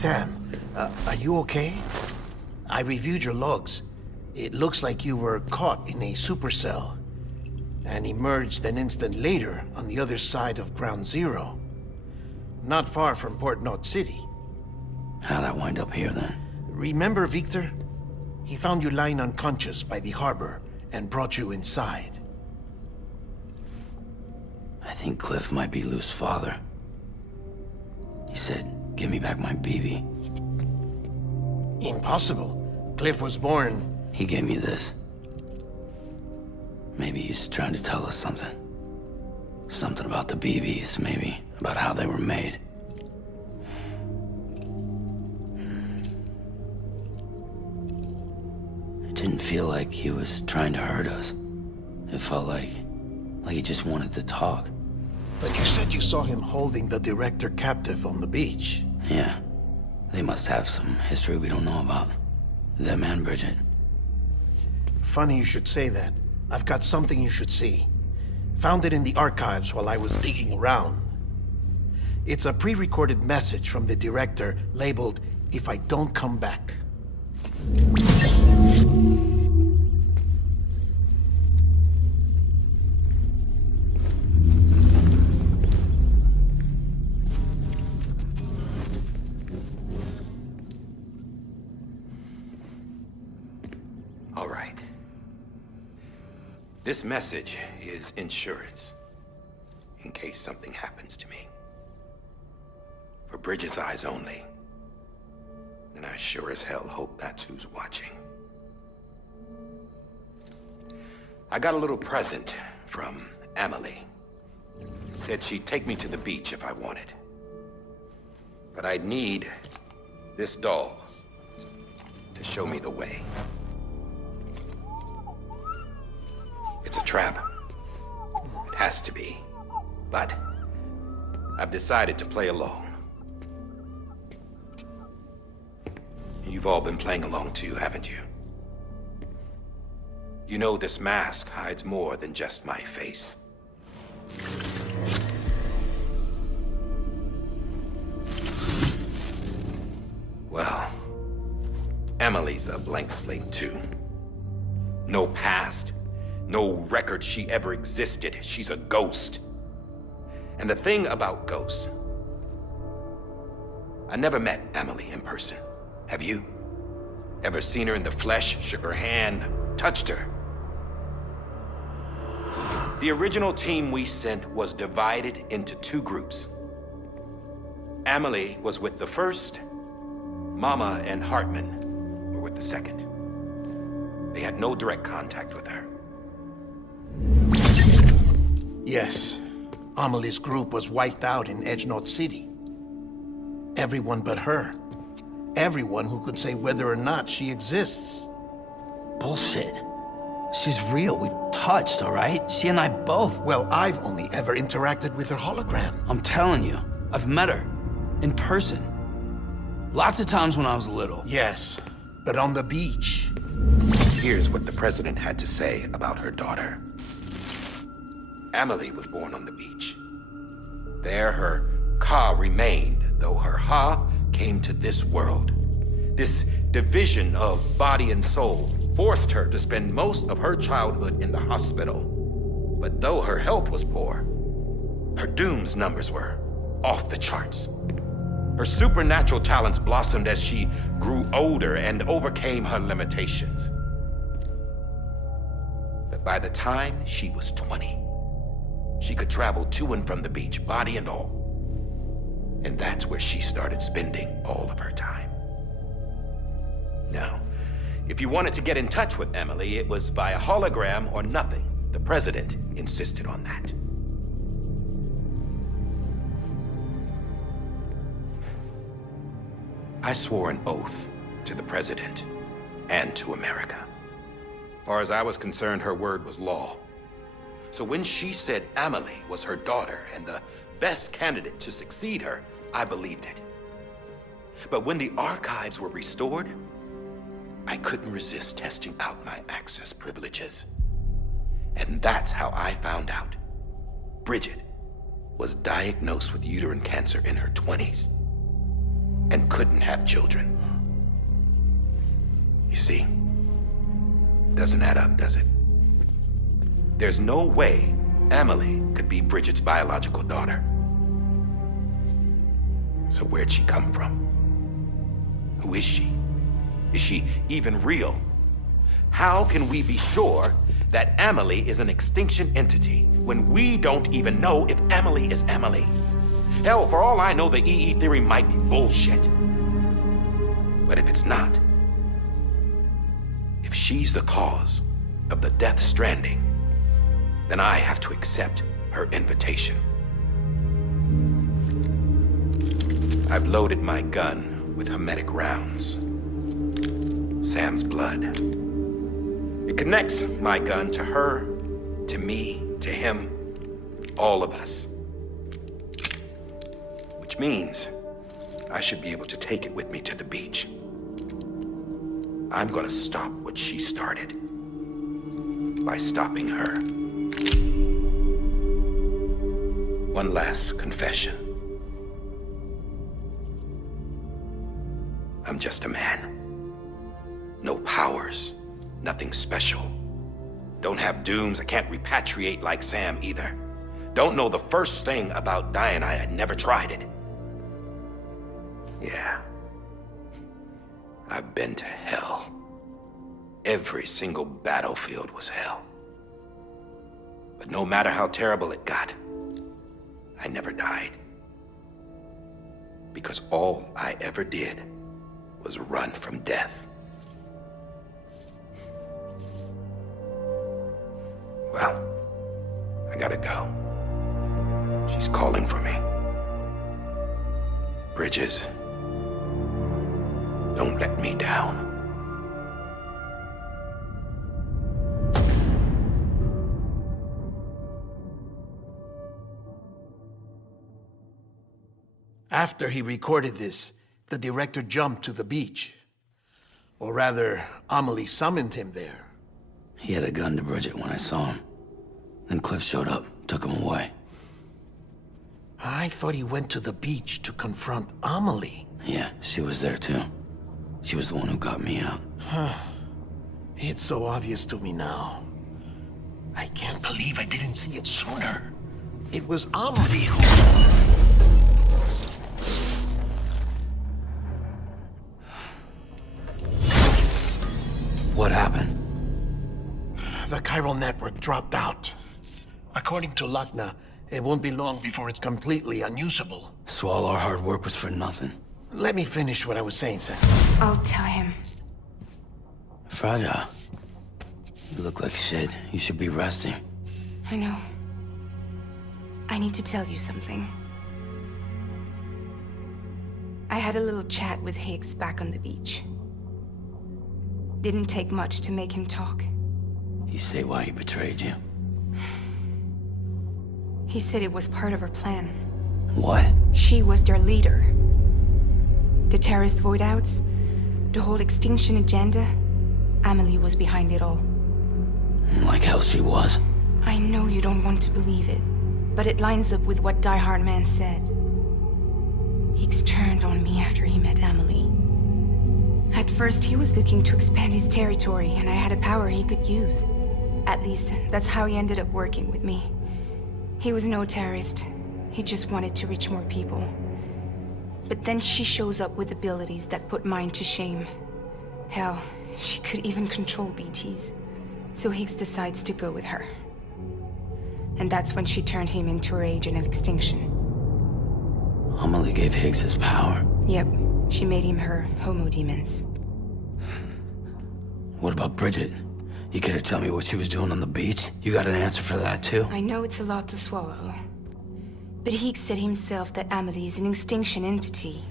Sam, are you okay? I reviewed your logs. It looks like you were caught in a supercell and emerged an instant later on the other side of Ground Zero. Not far from Part.21. How'd I wind up here then? Remember Victor? He found you lying unconscious by the harbor and brought you inside. I think Cliff might be Lou's father. He said, give me back my BB. Impossible. Cliff was born... He gave me this. Maybe he's trying to tell us something. Something about the BBs, maybe. About how they were made. It didn't feel like he was trying to hurt us. It felt like he just wanted to talk. But you said you saw him holding the director captive on the beach. Yeah. They must have some history we don't know about. Them and Bridget. Funny you should say that. I've got something you should see. Found it in the archives while I was digging around. It's a pre-recorded message from the director labeled, "If I don't come back." All right. This message is insurance, in case something happens to me. For Bridget's eyes only. And I sure as hell hope that's who's watching. I got a little present from Emily. Said she'd take me to the beach if I wanted. But I'd need this doll to show me the way. It's a trap. It has to be. But I've decided to play along. You've all been playing along too, haven't you? You know this mask hides more than just my face. Well, Emily's a blank slate too. No past. No record she ever existed. She's a ghost. And the thing about ghosts, I never met Emily in person. Have you? Ever seen her in the flesh, shook her hand, touched her? The original team we sent was divided into two groups. Emily was with the first. Mama and Hartman were with the second. They had no direct contact with her. Yes. Amelie's group was wiped out in Edge North City. Everyone but her. Everyone who could say whether or not she exists. Bullshit. She's real. We've touched, all right? She and I both. Well, I've only ever interacted with her hologram. I'm telling you, I've met her. In person. Lots of times when I was little. Yes, but on the beach. Here's what the president had to say about her daughter. Emily was born on the beach. There her Ka remained, though her Ha came to this world. This division of body and soul forced her to spend most of her childhood in the hospital. But though her health was poor, her Doom's numbers were off the charts. Her supernatural talents blossomed as she grew older and overcame her limitations. But by the time she was 20, she could travel to and from the beach, body and all. And that's where she started spending all of her time. Now, if you wanted to get in touch with Emily, it was via hologram or nothing. The president insisted on that. I swore an oath to the president and to America. As far as I was concerned, her word was law. So when she said Emily was her daughter and the best candidate to succeed her, I believed it. But when the archives were restored, I couldn't resist testing out my access privileges. And that's how I found out Bridget was diagnosed with uterine cancer in her 20s. and couldn't have children. You see, doesn't add up, does it? There's no way Emily could be Bridget's biological daughter. So where'd she come from? Who is she? Is she even real? How can we be sure that Emily is an extinction entity when we don't even know if Emily is Emily? Hell, for all I know, the EE theory might be bullshit. But if it's not, if she's the cause of the Death Stranding, then I have to accept her invitation. I've loaded my gun with hermetic rounds. Sam's blood. It connects my gun to her, to me, to him, all of us. Which means I should be able to take it with me to the beach. I'm gonna stop what she started by stopping her. One last confession. I'm just a man. No powers, nothing special. Don't have dooms, I can't repatriate like Sam either. Don't know the first thing about dying, I had never tried it. Yeah. I've been to hell. Every single battlefield was hell. But no matter how terrible it got, I never died. Because all I ever did was run from death. Well, I gotta go. She's calling for me. Bridges, don't let me down. After he recorded this, the director jumped to the beach. Or rather, Amelie summoned him there. He had a gun to Bridget when I saw him. Then Cliff showed up, took him away. I thought he went to the beach to confront Amelie. Yeah, she was there too. She was the one who got me out. It's so obvious to me now. I can't believe I didn't see it sooner. It was Amelie who... What happened? The chiral network dropped out. According to Luckna, it won't be long before it's completely unusable. So all our hard work was for nothing. Let me finish what I was saying, Sam. I'll tell him. Fragile. You look like shit. You should be resting. I know. I need to tell you something. I had a little chat with Higgs back on the beach. Didn't take much to make him talk. You say why he betrayed you? He said it was part of her plan. What? She was their leader. The terrorist voidouts, the whole extinction agenda, Amelie was behind it all. Like hell she was. I know you don't want to believe it, but it lines up with what Die Hard Man said. Higgs turned on me after he met Amelie. At first, he was looking to expand his territory, and I had a power he could use. At least, that's how he ended up working with me. He was no terrorist. He just wanted to reach more people. But then she shows up with abilities that put mine to shame. Hell, she could even control BTs. So Higgs decides to go with her. And that's when she turned him into her agent of extinction. Amelie gave Higgs his power. Yep, she made him her homo demons. What about Bridget? You care to tell me what she was doing on the beach? You got an answer for that too? I know it's a lot to swallow. But Higgs said himself that Amelie is an extinction entity.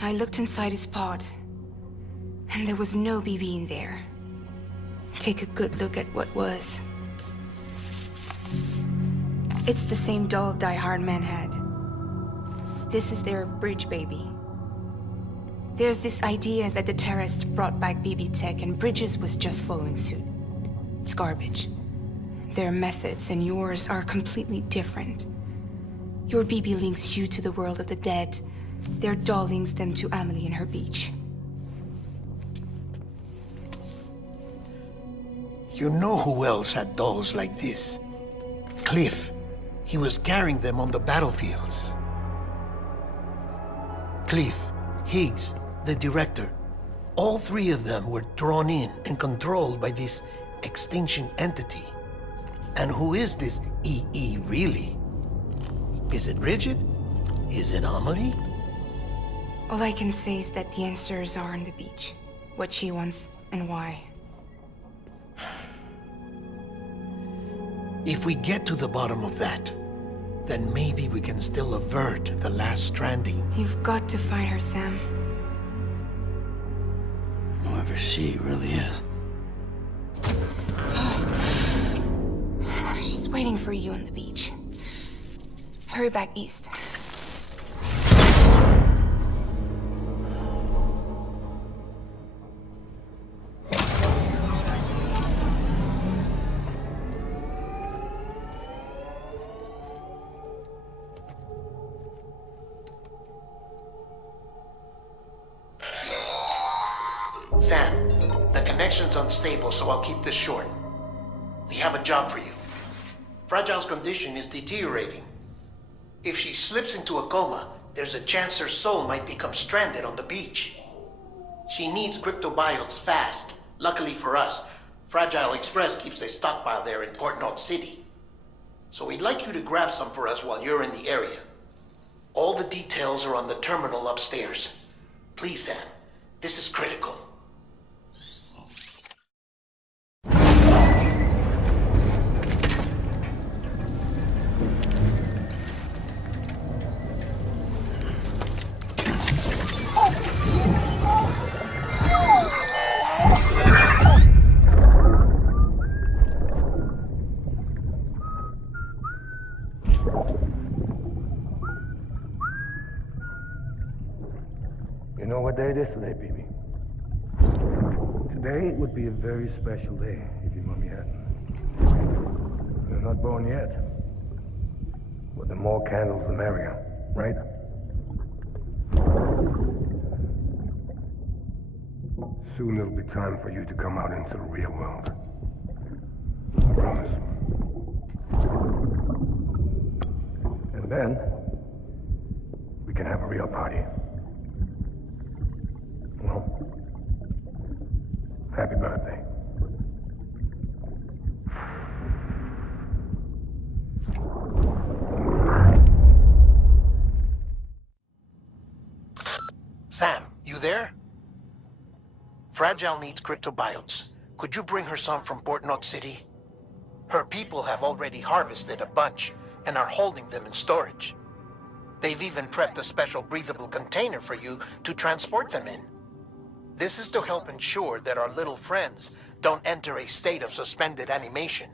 I looked inside his pod, and there was no BB in there. Take a good look at what was. It's the same doll Die Hard Man had. This is their bridge baby. There's this idea that the terrorists brought back BB tech and Bridges was just following suit. It's garbage. Their methods and yours are completely different. Your BB links you to the world of the dead, Their doll links them to Amelie and her beach. You know who else had dolls like this? Cliff. He was carrying them on the battlefields. Cliff, Higgs, the director. All three of them were drawn in and controlled by this extinction entity. And who is this EE really? Is it Bridget? Is it Amelie? All I can say is that the answers are on the beach. What she wants and why. If we get to the bottom of that, then maybe we can still avert the last stranding. You've got to find her, Sam. Whoever she really is. She's waiting for you on the beach. Hurry back east. Sam, the connection's unstable, so I'll keep this short. We have a job for you. Fragile's condition is deteriorating. If she slips into a coma, there's a chance her soul might become stranded on the beach. She needs cryptobiotes fast. Luckily for us, Fragile Express keeps a stockpile there in Port City. So we'd like you to grab some for us while you're in the area. All the details are on the terminal upstairs. Please, Sam, this is critical. You know what day it is today, baby? Today would be a very special day if your mommy hadn't. You're not born yet. But the more candles, the merrier, right? Soon it'll be time for you to come out into the real world. I promise. And then, we can have a real party. Well, happy birthday. Sam, you there? Fragile needs cryptobiotes. Could you bring her some from Port City? Her people have already harvested a bunch and are holding them in storage. They've even prepped a special breathable container for you to transport them in. This is to help ensure that our little friends don't enter a state of suspended animation.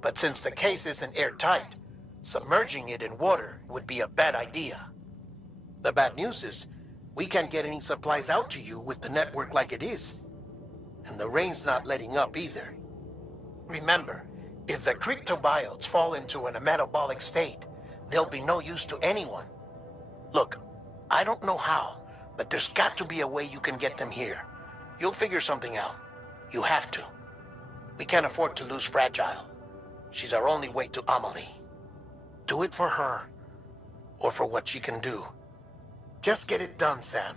But since the case isn't airtight, submerging it in water would be a bad idea. The bad news is, we can't get any supplies out to you with the network like it is. And the rain's not letting up either. Remember, if the cryptobiotes fall into an metabolic state, they'll be no use to anyone. Look, I don't know how, but there's got to be a way you can get them here. You'll figure something out. You have to. We can't afford to lose Fragile. She's our only way to Amelie. Do it for her, or for what she can do. Just get it done, Sam.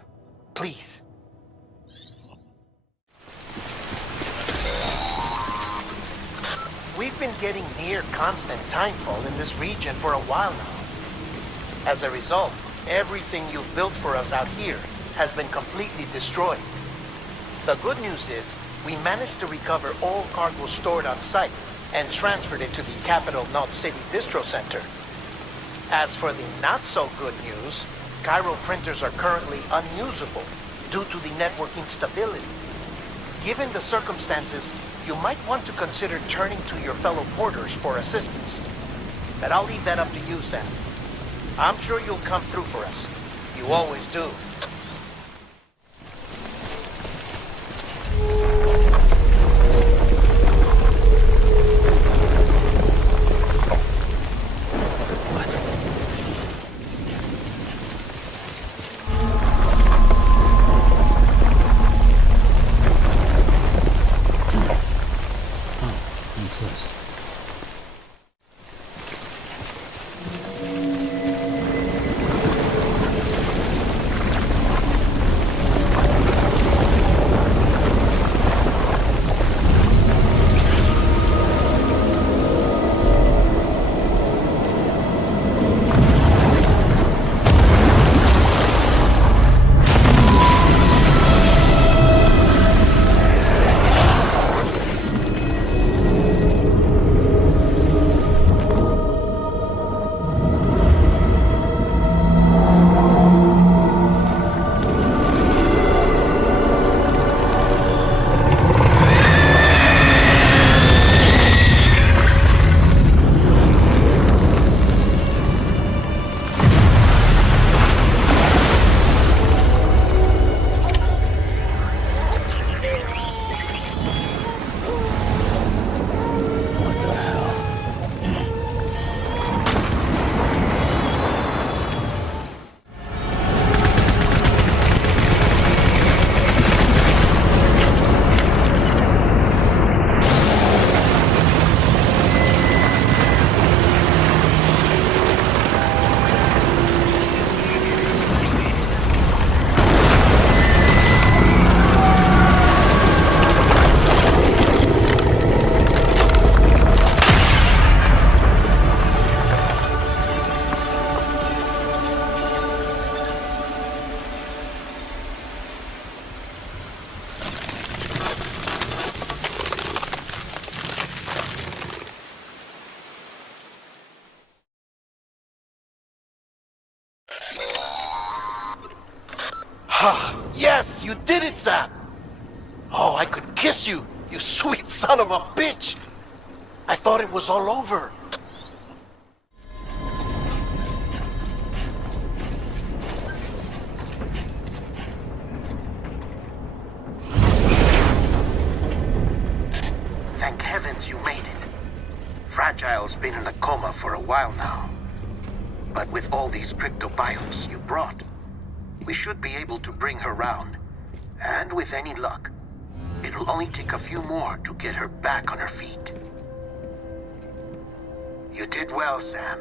Please. We've been getting near constant timefall in this region for a while now. As a result, everything you've built for us out here has been completely destroyed. The good news is, we managed to recover all cargo stored on site and transferred it to the capital Knot City Distro Center. As for the not-so-good news, Chiral printers are currently unusable due to the network instability. Given the circumstances, you might want to consider turning to your fellow porters for assistance. But I'll leave that up to you, Sam. I'm sure you'll come through for us. You always do. Yes, you did it, Zap! Oh, I could kiss you, you sweet son of a bitch! I thought it was all over. Thank heavens you made it. Fragile's been in a coma for a while now. But with all these cryptobiotes you brought, we should be able to bring her round. And with any luck, it'll only take a few more to get her back on her feet. You did well, Sam.